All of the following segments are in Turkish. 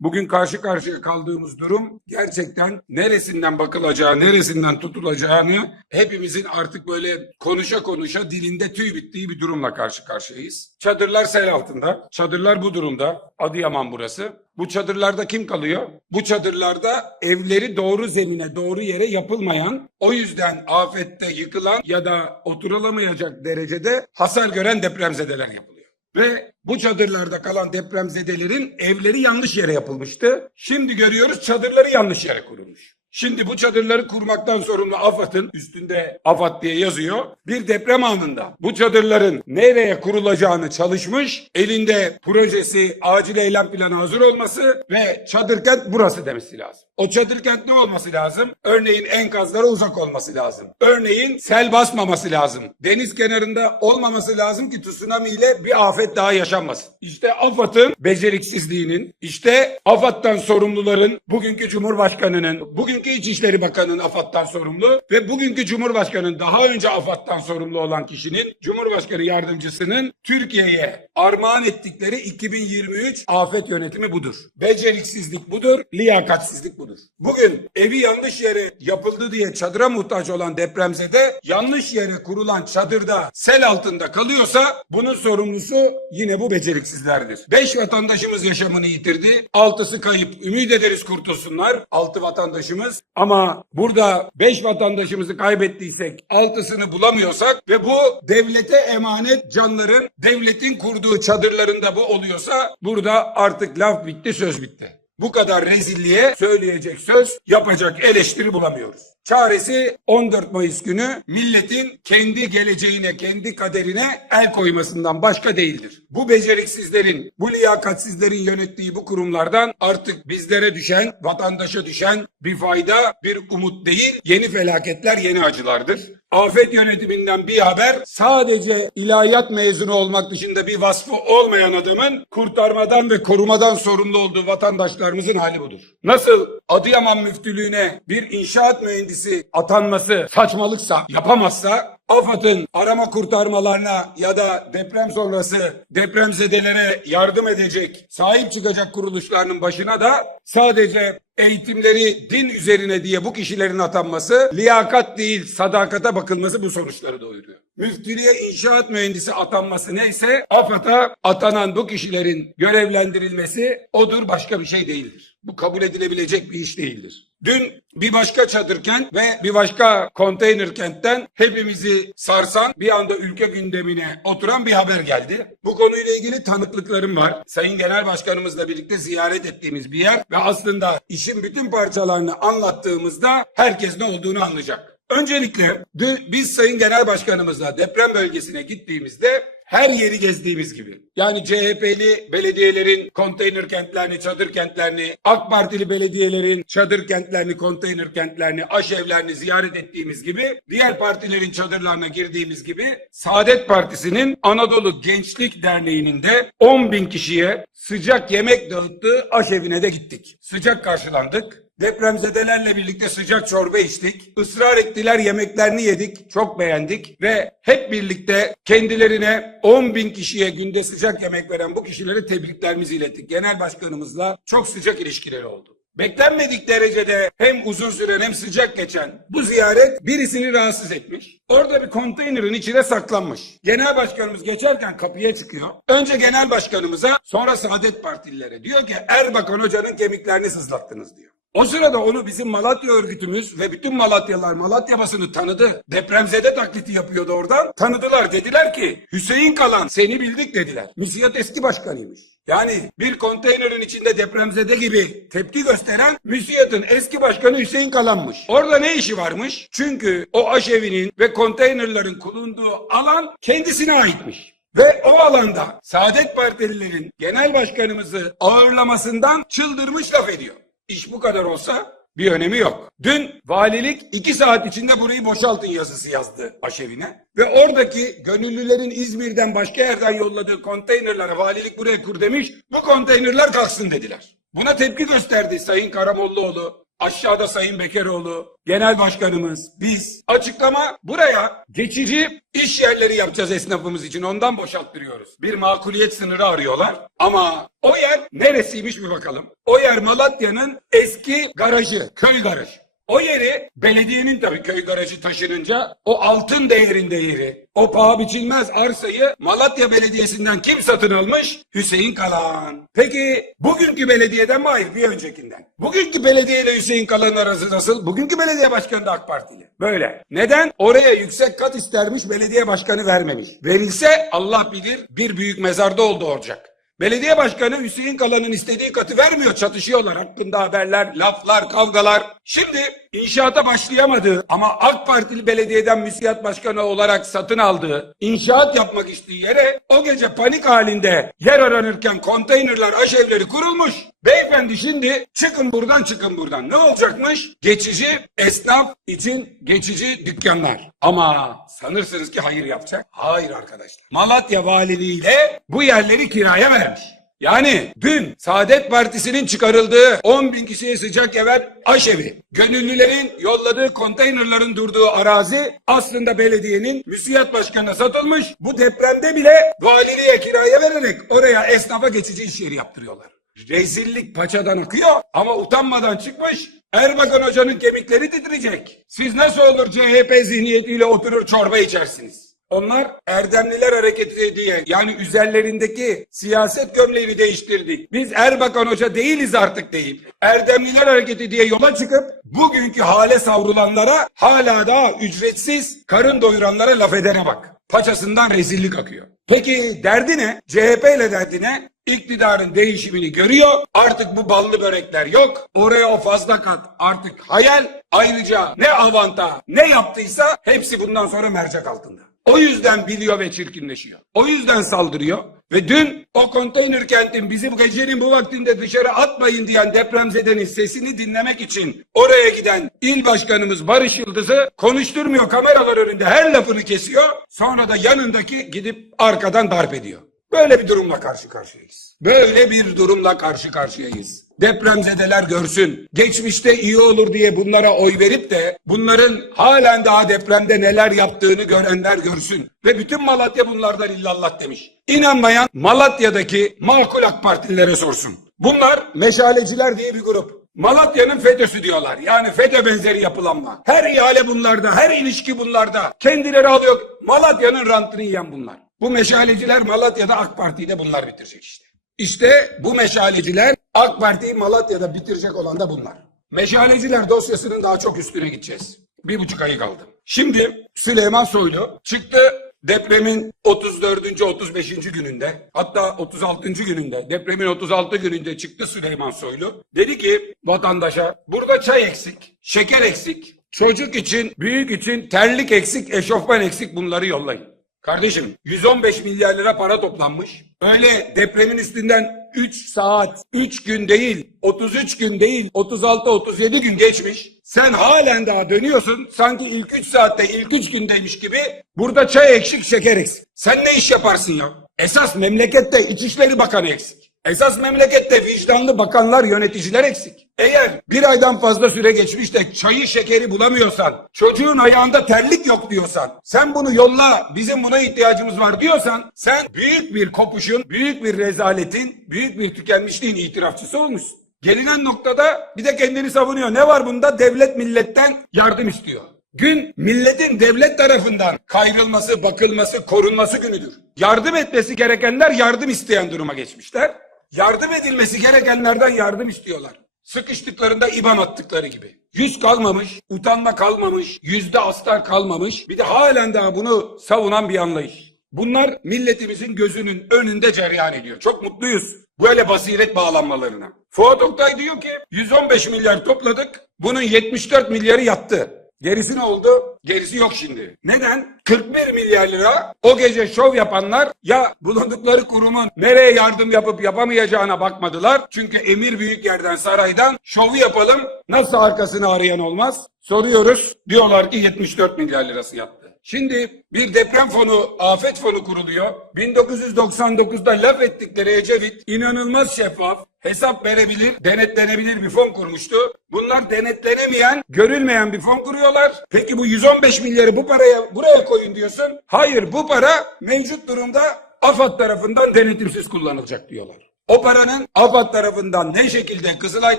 Bugün karşı karşıya kaldığımız durum gerçekten neresinden bakılacağı, neresinden tutulacağını hepimizin artık böyle konuşa konuşa dilinde tüy bittiği bir durumla karşı karşıyayız. Çadırlar sel altında. Çadırlar bu durumda. Adıyaman burası. Bu çadırlarda kim kalıyor? Bu çadırlarda evleri doğru zemine, doğru yere yapılmayan, o yüzden afette yıkılan ya da oturulamayacak derecede hasar gören depremzedeler yapılıyor. Ve bu çadırlarda kalan depremzedelerin evleri yanlış yere yapılmıştı. Şimdi görüyoruz çadırları yanlış yere kurulmuş. Şimdi bu çadırları kurmaktan sorumlu AFAD'ın üstünde AFAD diye yazıyor. Bir deprem anında bu çadırların nereye kurulacağını çalışmış. Elinde projesi acil eylem planı hazır olması ve çadır kent burası demesi lazım. O çadır kent ne olması lazım? Örneğin enkazlara uzak olması lazım. Örneğin sel basmaması lazım. Deniz kenarında olmaması lazım ki tsunami ile bir afet daha yaşanmasın. İşte AFAD'ın beceriksizliğinin, işte AFAD'dan sorumluların, bugünkü Cumhurbaşkanı'nın, bugünkü İçişleri Bakanı'nın AFAD'dan sorumlu ve bugünkü Cumhurbaşkanı'nın daha önce AFAD'dan sorumlu olan kişinin, Cumhurbaşkanı yardımcısının Türkiye'ye armağan ettikleri 2023 afet yönetimi budur. Beceriksizlik budur, liyakatsizlik budur. Bugün evi yanlış yere yapıldı diye çadıra muhtaç olan depremzede yanlış yere kurulan çadırda sel altında kalıyorsa bunun sorumlusu yine bu beceriksizlerdir. Beş vatandaşımız yaşamını yitirdi. Altısı kayıp. Ümit ederiz kurtulsunlar. Altı vatandaşımız. Ama burada beş vatandaşımızı kaybettiysek altısını bulamıyorsak ve bu devlete emanet canların devletin kurduğu çadırlarında bu oluyorsa burada artık laf bitti söz bitti. Bu kadar rezilliğe söyleyecek söz, yapacak eleştiri bulamıyoruz. Çaresi 14 Mayıs günü milletin kendi geleceğine, kendi kaderine el koymasından başka değildir. Bu beceriksizlerin, bu liyakatsizlerin yönettiği bu kurumlardan artık bizlere düşen, vatandaşa düşen bir fayda, bir umut değil, yeni felaketler, yeni acılardır. Afet yönetiminden bir haber sadece ilahiyat mezunu olmak dışında bir vasfı olmayan adamın kurtarmadan ve korumadan sorumlu olduğu vatandaşlarımızın hali budur. Nasıl Adıyaman müftülüğüne bir inşaat mühendisi atanması saçmalıksa, yapamazsa AFAD'ın arama kurtarmalarına ya da deprem sonrası depremzedelere yardım edecek, sahip çıkacak kuruluşlarının başına da sadece eğitimleri din üzerine diye bu kişilerin atanması, liyakat değil sadakata bakılması bu sonuçları doğuruyor. Müftülüğe inşaat mühendisi atanması neyse AFAD'a atanan bu kişilerin görevlendirilmesi odur başka bir şey değildir. Bu kabul edilebilecek bir iş değildir. Dün bir başka çadır kent ve bir başka konteyner kentten hepimizi sarsan bir anda ülke gündemine oturan bir haber geldi. Bu konuyla ilgili tanıklıklarım var. Sayın Genel Başkanımızla birlikte ziyaret ettiğimiz bir yer ve aslında işin bütün parçalarını anlattığımızda herkes ne olduğunu anlayacak. Öncelikle biz Sayın Genel Başkanımızla deprem bölgesine gittiğimizde her yeri gezdiğimiz gibi. Yani CHP'li belediyelerin konteyner kentlerini, çadır kentlerini, AK Partili belediyelerin çadır kentlerini, konteyner kentlerini, aşevlerini ziyaret ettiğimiz gibi, diğer partilerin çadırlarına girdiğimiz gibi, Saadet Partisi'nin Anadolu Gençlik Derneği'nin de 10 bin kişiye sıcak yemek dağıttığı aşevine de gittik. Sıcak karşılandık. Depremzedelerle birlikte sıcak çorba içtik. Israr ettiler yemeklerini yedik. Çok beğendik. Ve hep birlikte kendilerine 10 bin kişiye günde sıcak yemek veren bu kişilere tebriklerimizi ilettik. Genel başkanımızla çok sıcak ilişkileri oldu. Beklenmedik derecede hem uzun süren hem sıcak geçen bu ziyaret birisini rahatsız etmiş. Orada bir konteynerin içine saklanmış. Genel başkanımız geçerken kapıya çıkıyor. Önce genel başkanımıza sonra Saadet Partililere diyor ki Erbakan Hoca'nın kemiklerini sızlattınız diyor. O sırada onu bizim Malatya örgütümüz ve bütün Malatyalılar Malatya basını tanıdı. Depremzede taklidi yapıyordu oradan. Tanıdılar dediler ki Hüseyin Kalan seni bildik dediler. Müsiyat eski başkanıymış. Yani bir konteynerin içinde depremzede gibi tepki gösteren müsiyatın eski başkanı Hüseyin Kalan'mış. Orada ne işi varmış? Çünkü o aşevinin ve konteynerların bulunduğu alan kendisine aitmiş. Ve o alanda Saadet Partililerin genel başkanımızı ağırlamasından çıldırmış laf ediyor. İş bu kadar olsa bir önemi yok. Dün valilik iki saat içinde burayı boşaltın yazısı yazdı aşevine. Ve oradaki gönüllülerin İzmir'den başka yerden yolladığı konteynerlere valilik buraya kur demiş. Bu konteynerler kalksın dediler. Buna tepki gösterdi Sayın Karamollaoğlu, Aşağıda Sayın Bekeroğlu, Genel Başkanımız, biz. Açıklama buraya geçici iş yerleri yapacağız esnafımız için. Ondan boşalttırıyoruz. Bir makuliyet sınırı arıyorlar. Ama o yer neresiymiş bir bakalım. O yer Malatya'nın eski garajı, köy garajı. O yeri belediyenin tabii köy garajı taşınınca o altın değerinde yeri, o paha biçilmez arsayı Malatya Belediyesi'nden kim satın almış? Hüseyin Kalan. Peki bugünkü belediyeden mi hayır bir öncekinden? Bugünkü belediye ile Hüseyin Kalan'ın arası nasıl? Bugünkü belediye başkanı da AK Partili. Böyle. Neden? Oraya yüksek kat istermiş belediye başkanı vermemiş. Verilse Allah bilir bir büyük mezarda oldu olacak. Belediye başkanı Hüseyin Kalan'ın istediği katı vermiyor. Çatışıyorlar. Hakkında haberler, laflar, kavgalar. Şimdi inşaata başlayamadığı ama AK Partili belediyeden müsiyat başkanı olarak satın aldığı, inşaat yapmak istediği yere o gece panik halinde yer aranırken konteynerler, aşevleri kurulmuş. Beyefendi şimdi çıkın buradan çıkın buradan. Ne olacakmış? Geçici esnaf için geçici dükkanlar. Ama sanırsınız ki hayır yapacak. Hayır arkadaşlar. Malatya valiliğiyle bu yerleri kiraya vermiş. Yani dün Saadet Partisi'nin çıkarıldığı 10 bin kişiye sıcak ever aşevi. Gönüllülerin yolladığı konteynerların durduğu arazi aslında belediyenin müsiyat başkanına satılmış. Bu depremde bile valiliğe kiraya vererek oraya esnafa geçici iş yeri yaptırıyorlar. Rezillik paçadan akıyor ama utanmadan çıkmış. Erbakan Hoca'nın kemikleri titrecek. Siz nasıl olur CHP zihniyetiyle oturur çorba içersiniz? Onlar Erdemliler Hareketi diye yani üzerlerindeki siyaset gömleğini değiştirdik. Biz Erbakan Hoca değiliz artık deyip Erdemliler Hareketi diye yola çıkıp bugünkü hale savrulanlara hala daha ücretsiz karın doyuranlara laf edene bak. Paçasından rezillik akıyor. Peki derdi ne? CHP ile derdi ne? İktidarın değişimini görüyor. Artık bu ballı börekler yok. Oraya o fazla kat artık hayal. Ayrıca ne avanta ne yaptıysa hepsi bundan sonra mercek altında. O yüzden biliyor ve çirkinleşiyor. O yüzden saldırıyor. Ve dün o konteyner kentin bizi bu gecenin bu vaktinde dışarı atmayın diyen depremzedenin sesini dinlemek için oraya giden il başkanımız Barış Yıldız'ı konuşturmuyor kameralar önünde her lafını kesiyor. Sonra da yanındaki gidip arkadan darp ediyor. Böyle bir durumla karşı karşıyayız. Böyle bir durumla karşı karşıyayız. Depremzedeler görsün. Geçmişte iyi olur diye bunlara oy verip de bunların halen daha depremde neler yaptığını görenler görsün. Ve bütün Malatya bunlardan illallah demiş. İnanmayan Malatya'daki makul AK Partililere sorsun. Bunlar meşaleciler diye bir grup. Malatya'nın FETÖ'sü diyorlar. Yani FETÖ benzeri yapılanma. Her ihale bunlarda, her ilişki bunlarda. Kendileri alıyor. Malatya'nın rantını yiyen bunlar. Bu meşaleciler Malatya'da AK Parti'yi de bunlar bitirecek işte. İşte bu meşaleciler AK Parti'yi Malatya'da bitirecek olan da bunlar. Meşaleciler dosyasının daha çok üstüne gideceğiz. Bir buçuk ayı kaldı. Şimdi Süleyman Soylu çıktı depremin 34. 35. gününde hatta 36. gününde depremin 36 gününde çıktı Süleyman Soylu. Dedi ki vatandaşa burada çay eksik, şeker eksik, çocuk için, büyük için terlik eksik, eşofman eksik bunları yollayın. Kardeşim 115 milyar lira para toplanmış. Öyle depremin üstünden 3 saat, 3 gün değil, 33 gün değil, 36-37 gün geçmiş. Sen halen daha dönüyorsun. Sanki ilk 3 saatte, ilk 3 gündeymiş gibi burada çay eksik, şeker eksik. Sen ne iş yaparsın ya? Esas memlekette İçişleri Bakanı eksik. Esas memlekette vicdanlı bakanlar, yöneticiler eksik. Eğer bir aydan fazla süre geçmiş de çayı şekeri bulamıyorsan, çocuğun ayağında terlik yok diyorsan, sen bunu yolla bizim buna ihtiyacımız var diyorsan, sen büyük bir kopuşun, büyük bir rezaletin, büyük bir tükenmişliğin itirafçısı olmuşsun. Gelinen noktada bir de kendini savunuyor. Ne var bunda? Devlet milletten yardım istiyor. Gün milletin devlet tarafından kayrılması, bakılması, korunması günüdür. Yardım etmesi gerekenler yardım isteyen duruma geçmişler. Yardım edilmesi gerekenlerden yardım istiyorlar. Sıkıştıklarında iban attıkları gibi. Yüz kalmamış, utanma kalmamış, yüzde astar kalmamış. Bir de halen daha bunu savunan bir anlayış. Bunlar milletimizin gözünün önünde cereyan ediyor. Çok mutluyuz böyle basiret bağlanmalarına. Fuat Oktay diyor ki 115 milyar topladık. Bunun 74 milyarı yattı. Gerisi ne oldu? Gerisi yok şimdi. Neden? 41 milyar lira o gece şov yapanlar ya bulundukları kurumun nereye yardım yapıp yapamayacağına bakmadılar. Çünkü emir büyük yerden saraydan şovu yapalım nasıl arkasını arayan olmaz? Soruyoruz diyorlar ki 74 milyar lirası yattı. Şimdi bir deprem fonu, afet fonu kuruluyor. 1999'da laf ettikleri Ecevit inanılmaz şeffaf, hesap verebilir, denetlenebilir bir fon kurmuştu. Bunlar denetlenemeyen, görülmeyen bir fon kuruyorlar. Peki bu 115 milyarı bu paraya buraya koyun diyorsun. Hayır bu para mevcut durumda AFAD tarafından denetimsiz kullanılacak diyorlar. O paranın AFAD tarafından ne şekilde, Kızılay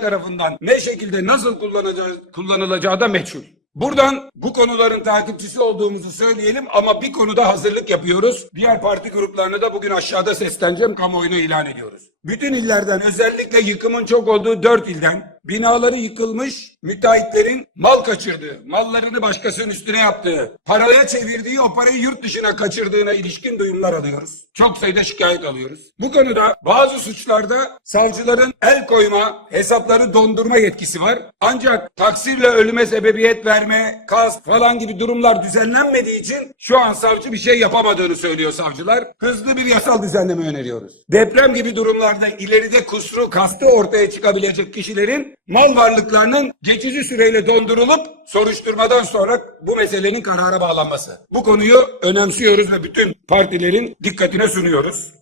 tarafından ne şekilde nasıl kullanacağı, kullanılacağı da meçhul. Buradan bu konuların takipçisi olduğumuzu söyleyelim ama bir konuda hazırlık yapıyoruz. Diğer parti gruplarını da bugün aşağıda sesleneceğim, kamuoyuna ilan ediyoruz. Bütün illerden özellikle yıkımın çok olduğu dört ilden binaları yıkılmış müteahhitlerin mal kaçırdığı, mallarını başkasının üstüne yaptığı, paraya çevirdiği o parayı yurt dışına kaçırdığına ilişkin duyumlar alıyoruz. Çok sayıda şikayet alıyoruz. Bu konuda bazı suçlarda savcıların el koyma, hesapları dondurma yetkisi var. Ancak taksirle ölüme sebebiyet verme, kas falan gibi durumlar düzenlenmediği için şu an savcı bir şey yapamadığını söylüyor savcılar. Hızlı bir yasal düzenleme öneriyoruz. Deprem gibi durumlarda ileride kusuru kastı ortaya çıkabilecek kişilerin mal varlıklarının geçici süreyle dondurulup soruşturmadan sonra bu meselenin karara bağlanması. Bu konuyu önemsiyoruz ve bütün partilerin dikkatine sunuyoruz.